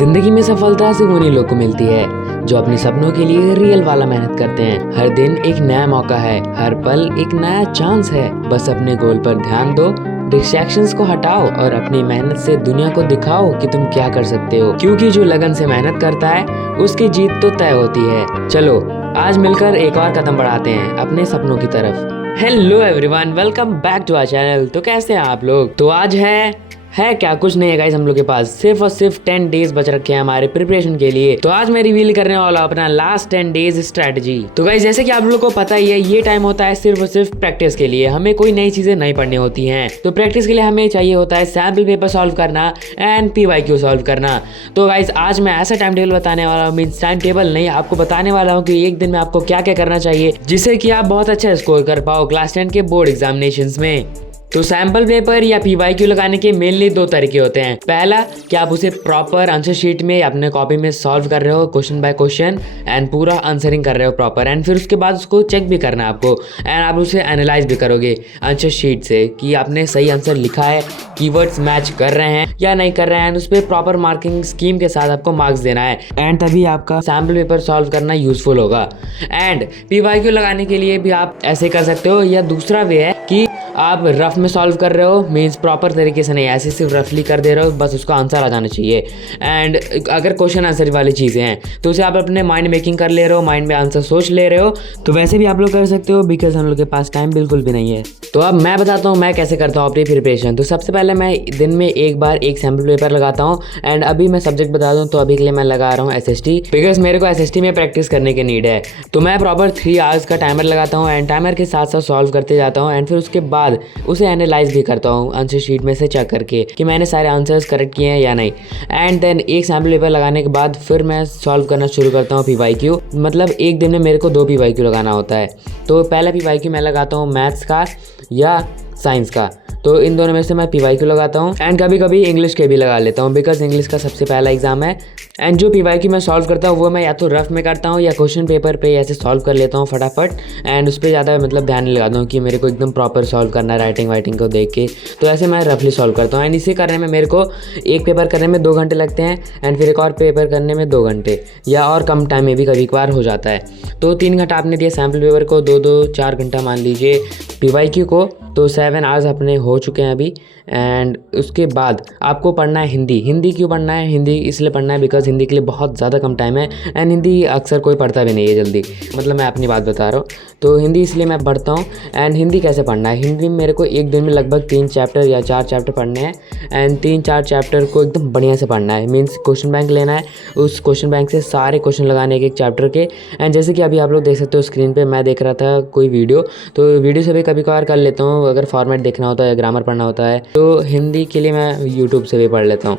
जिंदगी में सफलता सिर्फ उन्हीं लोग को मिलती है जो अपने सपनों के लिए रियल वाला मेहनत करते हैं। हर दिन एक नया मौका है, हर पल एक नया चांस है। बस अपने गोल पर ध्यान दो, डिस्ट्रैक्शंस को हटाओ और अपनी मेहनत से दुनिया को दिखाओ कि तुम क्या कर सकते हो। क्योंकि जो लगन से मेहनत करता है उसकी जीत तो तय होती है। चलो आज मिलकर एक और कदम बढ़ाते हैं अपने सपनों की तरफ। Hello everyone, welcome back to our channel. तो कैसे हैं आप लोग? तो आज है क्या, कुछ नहीं है गाइस, हम लोग के पास सिर्फ और सिर्फ 10 डेज बच रखे हैं हमारे प्रिपरेशन के लिए। तो आज मैं रिवील करने वाला अपना लास्ट 10 डेज स्ट्रेटजी। तो गाइस जैसे कि आप लोगों को पता ही है, ये टाइम होता है सिर्फ और सिर्फ प्रैक्टिस के लिए। हमें कोई नई चीजें नहीं पढ़नी होती हैं। तो प्रैक्टिस के लिए हमें चाहिए होता है सैम्पल पेपर सॉल्व करना एंड PYQ सॉल्व करना। तो गाइस आज मैं ऐसा टाइम टेबल बताने वाला हूँ, मीन्स टाइम टेबल नहीं, आपको बताने वाला हूँ कि एक दिन में आपको क्या क्या करना चाहिए जिससे कि आप बहुत अच्छा स्कोर कर पाओ क्लास 10 के बोर्ड एग्जामिनेशंस में। तो सैम्पल पेपर या PYQ लगाने के मेनली दो तरीके होते हैं। पहला कि आप उसे प्रॉपर आंसर शीट में अपने कॉपी में सॉल्व कर रहे हो क्वेश्चन बाय क्वेश्चन एंड पूरा आंसरिंग कर रहे हो प्रॉपर, एंड फिर उसके बाद उसको चेक भी करना है आपको, एंड आप उसे एनालाइज भी करोगे आंसर शीट से कि आपने सही आंसर लिखा है, कीवर्ड्स मैच कर रहे हैं या नहीं कर रहे हैं, उस पर प्रॉपर मार्किंग स्कीम के साथ आपको मार्क्स देना है, एंड तभी आपका सैम्पल पेपर सॉल्व करना यूजफुल होगा। एंड PYQ लगाने के लिए भी आप ऐसे कर सकते हो, या दूसरा वे है कि आप रफ में सॉल्व कर रहे हो, मीन्स प्रॉपर तरीके से नहीं, ऐसे सिर्फ रफली कर दे रहे हो, बस उसका आंसर आ जाना चाहिए। एंड अगर क्वेश्चन आंसर वाली चीज़ें हैं तो उसे आप अपने माइंड मेकिंग कर ले रहे हो, माइंड में आंसर सोच ले रहे हो, तो वैसे भी आप लोग कर सकते हो, बिकॉज हम लोग के पास टाइम बिल्कुल भी नहीं है। तो अब मैं बताता हूँ मैं कैसे करता हूँ अपनी प्रिपरेशन। तो सबसे पहले मैं दिन में एक बार एक सैम्पल पेपर लगाता हूँ, एंड अभी मैं सब्जेक्ट बता दूँ तो अभी के लिए मैं लगा रहा हूँ SST, बिकॉज मेरे को SST में प्रैक्टिस करने की नीड है। तो मैं प्रॉपर 3 आवर्स का टाइमर लगाता हूँ एंड टाइमर के साथ साथ सॉल्व करते जाता हूँ, एंड फिर उसके बाद उसे एनालाइज भी करता हूँ आंसर शीट में से चेक करके कि मैंने सारे आंसर्स करेक्ट किए हैं या नहीं। एंड देन एक सैम्पल पेपर लगाने के बाद फिर मैं सॉल्व करना शुरू करता हूँ PYQ। मतलब एक दिन में मेरे को 2 PYQ लगाना होता है। तो पहला PYQ मैं लगाता हूँ मैथ्स का या साइंस का, तो इन दोनों में से मैं PYQ लगाता हूँ, एंड कभी कभी इंग्लिश के भी लगा लेता हूँ, बिकॉज इंग्लिश का सबसे पहला एग्जाम है। एंड जो PYQ मैं सॉल्व करता हूँ वो मैं या तो रफ में करता हूँ या क्वेश्चन पेपर पे ऐसे सॉल्व कर लेता हूँ फटाफट, एंड उस पर ज़्यादा मतलब ध्यान नहीं लगाता हूँ कि मेरे को एकदम प्रॉपर सॉल्व करना है राइटिंग वाइटिंग को देख के। तो ऐसे मैं रफली सॉल्व करता हूँ, एंड इसे करने में मेरे को एक पेपर करने में 2 घंटे लगते हैं, एंड फिर एक और पेपर करने में 2 घंटे या और कम टाइम में भी कभी कभार हो जाता है। तो 3 घंटा आपने दिया सैम्पल पेपर को, 2-2 4 घंटा मान लीजिए PYQ को, तो 7 आवर्स अपने हो चुके हैं अभी। एंड उसके बाद आपको पढ़ना है हिंदी क्यों पढ़ना है? हिंदी इसलिए पढ़ना है बिकॉज हिंदी के लिए बहुत ज़्यादा कम टाइम है, एंड हिंदी अक्सर कोई पढ़ता भी नहीं है जल्दी, मतलब मैं अपनी बात बता रहा हूँ। तो हिंदी इसलिए मैं पढ़ता हूँ। एंड हिंदी कैसे पढ़ना है? हिंदी में मेरे को एक दिन में लगभग 3 चैप्टर या 4 चैप्टर पढ़ने हैं, एंड 3-4 चैप्टर को एकदम बढ़िया से पढ़ना है। मीन्स क्वेश्चन बैंक लेना है, उस क्वेश्चन बैंक से सारे क्वेश्चन लगाने एक चैप्टर के। एंड जैसे कि अभी आप लोग देख सकते हो स्क्रीन पर, मैं देख रहा था कोई वीडियो, तो वीडियो से भी कभी कभार कर लेता हूँ अगर फॉर्मेट देखना होता है या ग्रामर पढ़ना होता है। तो हिंदी के लिए मैं यूट्यूब से भी पढ़ लेता हूँ।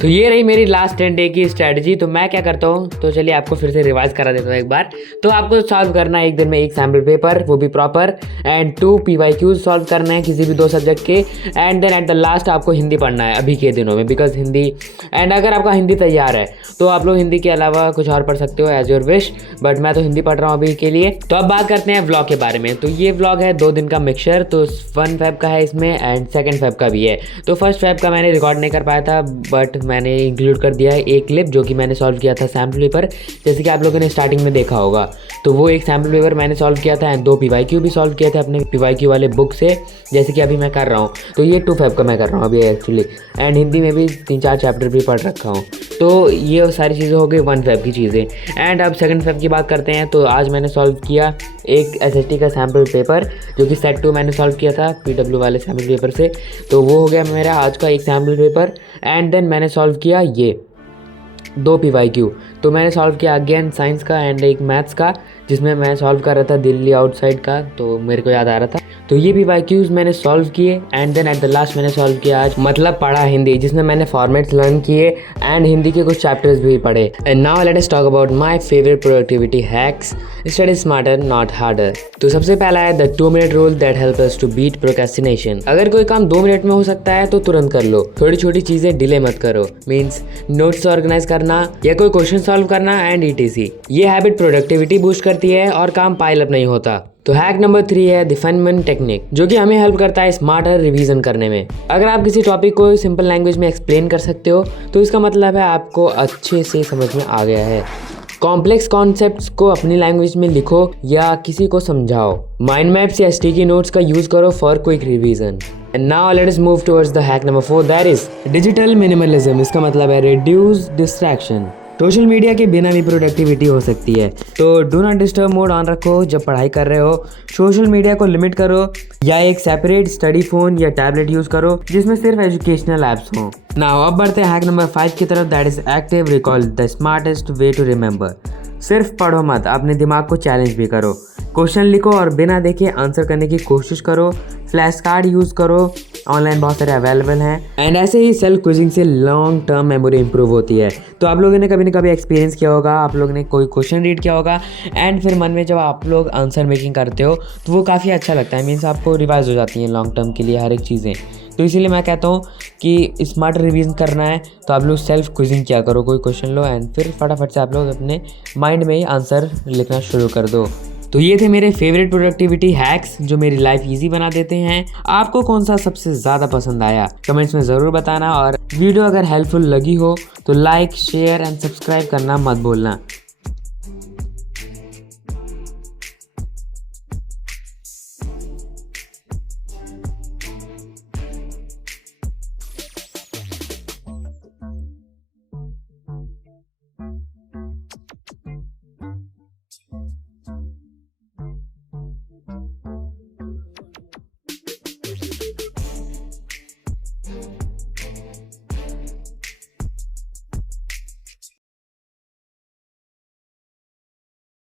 तो ये रही मेरी लास्ट 10 डे की स्ट्रैटेजी। तो मैं क्या करता हूँ, तो चलिए आपको फिर से रिवाइज करा देता हूँ एक बार। तो आपको सॉल्व करना है एक दिन में एक सैम्पल पेपर, वो भी प्रॉपर, एंड 2 PYQ सॉल्व करना है किसी भी 2 सब्जेक्ट के, and then at the last आपको हिंदी पढ़ना है अभी के दिनों में, बिकॉज हिंदी। एंड अगर आपका हिंदी तैयार है तो आप लोग हिंदी के अलावा कुछ और पढ़ सकते हो एज योर विश, बट मैं तो हिंदी पढ़ रहा हूँ अभी के लिए। तो अब बात करते हैं व्लॉग के बारे में। तो ये व्लॉग है 2 दिन का मिक्सचर, तो 1 फेब का है इसमें एंड 2 फेब का भी है। तो 1 फेब का मैंने रिकॉर्ड नहीं कर पाया था, बट मैंने इंक्लूड कर दिया है एक क्लिप जो कि मैंने सॉल्व किया था सैम्पल पेपर, जैसे कि आप लोगों ने स्टार्टिंग में देखा होगा। तो वो एक सैम्पल पेपर मैंने सॉल्व किया था, एंड 2 PYQ भी सॉल्व किया था अपने PYQ वाले बुक से, जैसे कि अभी मैं कर रहा हूँ। तो ये 2 फेब का मैं कर रहा हूँ अभी एक्चुअली, एंड हिंदी में भी 3-4 चैप्टर भी पढ़ रखा हूँ। तो ये सारी चीज़ें हो गई 1 फेब की चीज़ें। एंड अब 2 फेब की बात करते हैं। तो आज मैंने सॉल्व किया एक SST का सैम्पल पेपर, जो कि सेट 2 मैंने सॉल्व किया था PW वाले सैम्पल पेपर से। तो वो हो गया मेरा आज का एक सैम्पल पेपर। एंड देन मैंने सॉल्व किया ये 2 PYQ। तो मैंने सॉल्व किया अगेन साइंस का एंड एक मैथ्स का, जिसमें मैं सॉल्व कर रहा था दिल्ली आउटसाइड का, तो मेरे को याद आ रहा था। तो ये PYQs मैंने सॉल्व किए, and then at the last मैंने सॉल्व किया आज मतलब पढ़ा हिंदी, जिसमें मैंने फॉर्मेट्स लर्न किए एंड हिंदी के कुछ चैप्टर्स भी पढ़े। And now let us talk about my favourite productivity hacks, study smarter not harder. तो सबसे पहला है the 2 minute rule that help us to beat procrastination. अगर कोई काम 2 मिनट में हो सकता है तो तुरंत कर लो, छोटी छोटी चीजें डिले मत करो। मीन्स नोट्स ऑर्गेनाइज करना या कोई क्वेश्चन सॉल्व करना एंड ETC। ये हैबिट प्रोडक्टिविटी बूस्ट करती है और काम पाइल अप नहीं होता। तो हैक नंबर 3 है द फेनमैन टेक्निक, जो कि हमें हेल्प करता है स्मार्टर रिवीजन करने में। अगर आप किसी टॉपिक को सिंपल लैंग्वेज में एक्सप्लेन कर सकते हो तो इसका मतलब है आपको अच्छे से समझ में आ गया है। कॉम्प्लेक्स कॉन्सेप्ट्स को अपनी लैंग्वेज में लिखो या किसी को समझाओ। माइंड मैप्स या स्टिकी नोट्स का यूज करो for quick revision. And now let us move towards the hack number 4, that is digital minimalism. इसका मतलब है रिड्यूस डिस्ट्रैक्शन। सोशल मीडिया के बिना भी प्रोडक्टिविटी हो सकती है, तो do not disturb mode on रखो जब पढ़ाई कर रहे हो। सोशल मीडिया को लिमिट करो या एक सेपरेट स्टडी फोन या टैबलेट यूज करो जिसमें सिर्फ एजुकेशनल ऐप्स हों। नाउ अब बढ़ते हैं हैक नंबर 5 की तरफ, that is active recall, the smartest way to remember. सिर्फ पढ़ो मत, अपने दिमाग को चैलेंज भी करो। क्वेश्चन लिखो और बिना देखे आंसर करने की कोशिश करो। फ्लैश कार्ड यूज़ करो, ऑनलाइन बहुत सारे अवेलेबल हैं। एंड ऐसे ही सेल्फ क्विजिंग से लॉन्ग टर्म मेमोरी इंप्रूव होती है। तो आप लोगों ने कभी ना कभी एक्सपीरियंस किया होगा, आप लोगों ने कोई क्वेश्चन रीड किया होगा एंड फिर मन में जब आप लोग आंसर मेकिंग करते हो तो वो काफ़ी अच्छा लगता है। मीन्स आपको रिवाइज हो जाती है लॉन्ग टर्म के लिए हर एक चीज़ें। तो इसीलिए मैं कहता हूँ कि स्मार्ट रिवीजन करना है तो आप लोग सेल्फ क्विजिंग किया करो। कोई क्वेश्चन लो एंड फिर फटाफट से आप लोग अपने माइंड में ही आंसर लिखना शुरू कर दो। तो ये थे मेरे फेवरेट प्रोडक्टिविटी हैक्स जो मेरी लाइफ इजी बना देते हैं। आपको कौन सा सबसे ज़्यादा पसंद आया कमेंट्स में ज़रूर बताना, और वीडियो अगर हेल्पफुल लगी हो तो लाइक, शेयर एंड सब्सक्राइब करना मत भूलना।